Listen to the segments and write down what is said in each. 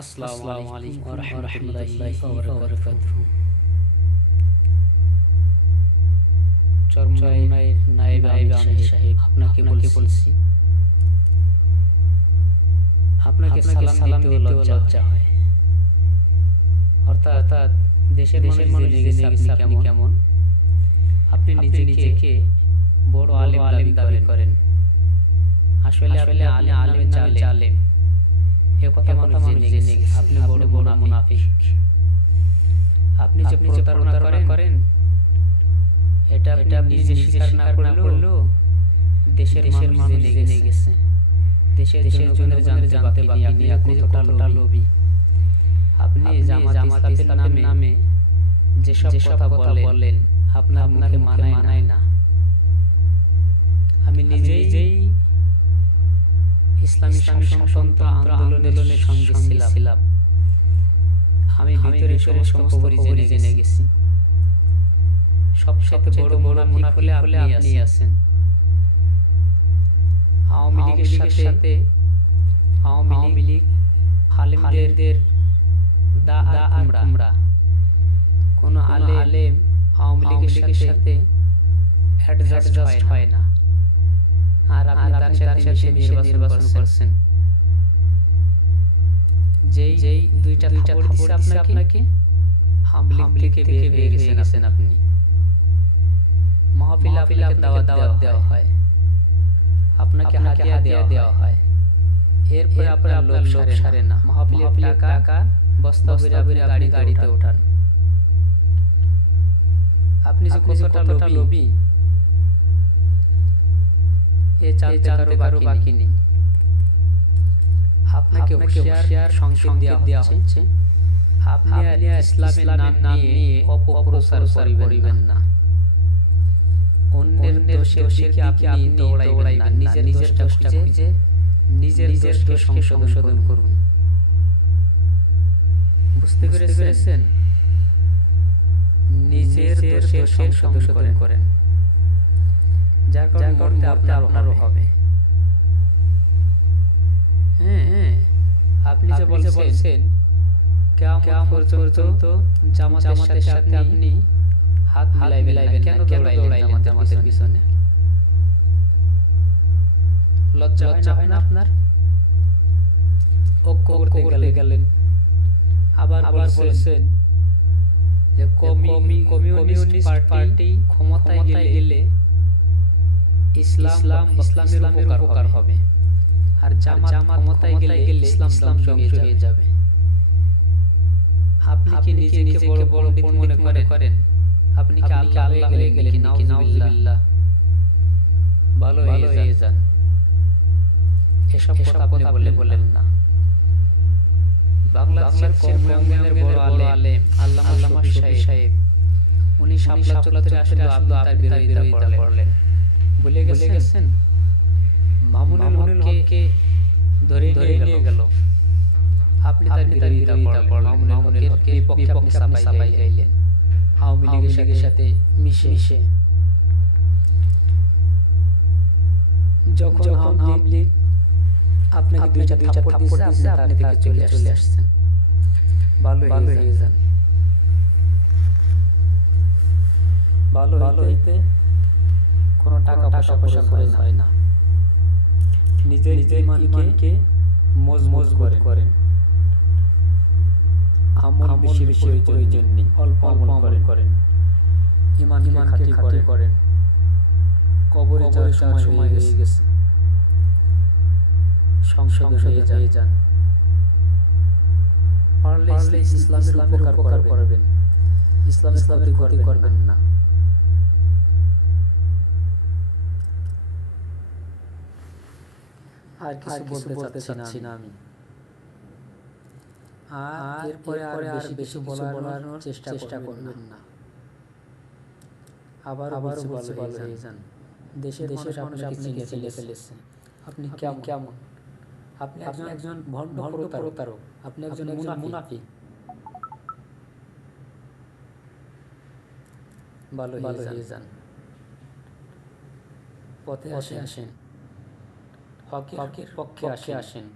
আসসালামু আলাইকুম ওয়া রাহমাতুল্লাহি ওয়া বারাকাতুহু। চরমোনাই নায়েব আমির সাহেব আপনাকে বলছি, আপনাকে সালাম দিতেও লজ্জা হয়। অর্থাৎ দেশের মানুষ জেনে গেছে আপনি কেমন। আপনি নিজেকে বড় আলেম দাবি করেন। আসলে আপনি আলেম নামে জালেম। এ কথা মানুষ জেনে গেছে আপনি বড় মুনাফিক। আপনি যে প্রতারণা করেন এটা আপনি নিজে স্বীকার না করলেও দেশের মানুষ জেনে গেছে। দেশের জন্য জানতে বাকি আপনি কতটা লোভী। আপনি জামাত ইসলামের নামে যেসব কথা বলেন আপনার মুখে মানায় না। আমি নিজেই ইসলামী শাসনতন্ত্র আন্দোলনের সঙ্গে ছিলাম। আমি ভিতরে সমস্ত খবরই জেনে গেছি। সবচেয়ে বড় মুনাফিক হলে আপনি আছেন। আওয়ামী লীগের সাথে আওয়ামী লীগ আলেমদের দা আমরা কোন আলেম আওয়ামী লীগের সাথে অ্যাডজাস্ট হয় না। আর আপনি তার সাথে মিশে নির্বাচন করছেন। যেই দুইটা থাপ্পড় দিছে আপনাকে আওয়ামী লীগ থেকে বের হয়ে গেছেন আপনি। মাহফিলে আপনাকে দাওয়াত দেওয়া হয়, আপনাকে হাদিয়া দেওয়া হয়। এরপরে আপনার লোভ সারে না। মাহফিলের টাকা বস্তা বইরা গাড়িতে ওঠান। আপনি যে কতটা লোভী এ জানতে কারো বাকি নেই। আপনাকে হুঁশিয়ার সংকেত দেওয়া হচ্ছে আপনি ইসলামের নাম নিয়ে অপপ্রচার করিবেন না। অন্যের দোষের দিকে আপনি দৌড়াইবেন না। নিজের দোষটা খুঁজে নিজের দোষকে সংশোধন করুন। বুঝতে পেরেছেন? নিজের দোষের সংশোধন করেন, যার কারণে আপনারও হবে। হ্যাঁ, আপনি যে বলছেন কিয়ামত পর্যন্ত জামাতের সাথে আপনি হাত মিলাইবেন কেন দৌড়াইলেন জামাতের পিছনে? লজ্জা হয় না আপনার? ঐক্য করতে গেলেন, আবার বলছেন যে কমিউনিস্ট পার্টি ক্ষমতায় গেলে ইসলামের উপকার হবে, আর জামাত ক্ষমতায় গেলে ইসলাম ধ্বংস হয়ে যাবে। আপনি কি নিজেকে বড় পণ্ডিত মনে করেন? আপনি কি আল্লাহ হয়ে গেলেন নাকি? নাউযুবিল্লাহ। ভালো হয়ে যান। এসব কথা আপনি বললেন না। বাংলাদেশের কওমি উন্নয়নের বড় আলেম আল্লামা শফি সাহেব, উনি শাপলা চত্বরে আসলে আপনি তার বিরোধিতা করলেন। ভুলে গেছেন? মামুনুল হককে ধরে নিয়ে গেল, আপনি তার বিরোধিতা করলেন। মামুনুল হকের বিপক্ষে আপনি সাফাই গাইলেন আওয়ামী লীগের সাথে মিশে। যখন আওয়ামী লীগ আপনাকে দুইটা থাপ্পড় দিয়েছে আপনি তার চলে আসছেন। ভালো হয়ে যান। ভালো হইতে কোনো টাকা পয়সা খরচ হয় না। নিজের ঈমানকে মজবুত করেন। আমল বেশি প্রয়োজন নেই, অল্প আমল করেন। ঈমানকে খাঁটি করেন। কবরে যাওয়ার সময় হয়ে গেছে, সংশোধন হয়ে যান। পারলে ইসলামের উপকার করবেন, ইসলামের ক্ষতি করবেন না। আর কিছু বলতে চাচ্ছি না আমি। আর এরপরে আর বেশি বলার চেষ্টা করবেন না। আবারও বলছি ভালো হয়ে যান। দেশের মানুষ আপনাকে চিনে ফেলেছে। আপনি কেমন? আপনি একজন ভণ্ড প্রতারক, আপনি একজন মুনাফিক। ভালো হয়ে যান। পথে আসেন, হকের পক্ষে আসেন।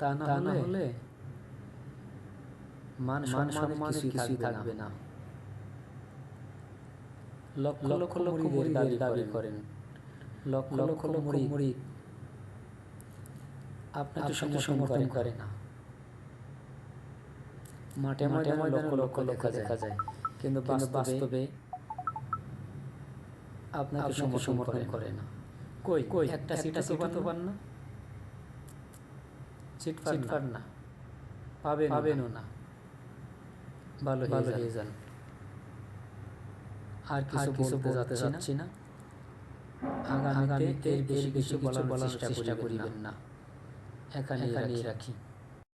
তা না হলে মান সম্মানের কিছুই থাকবে না। লক্ষ লক্ষ মুরিদের দাবি করেন, লক্ষ লক্ষ মুরিদ আপনাকে সমর্থন করে না। মাঠে ময়দানে লক্ষ লক্ষ দেখা যায়, কিন্তু বাস্তবে আপনাকে সমর্থন করে না। কই একটা সিটও তো পান না, সিট পান না, পাবেনও না। ভালো হয়ে যান। আর কিছু বলতে যাচ্ছি না। আগামীতে এর বেশি কিছু বলার চেষ্টা করিবেন না। এখানেই রাখি।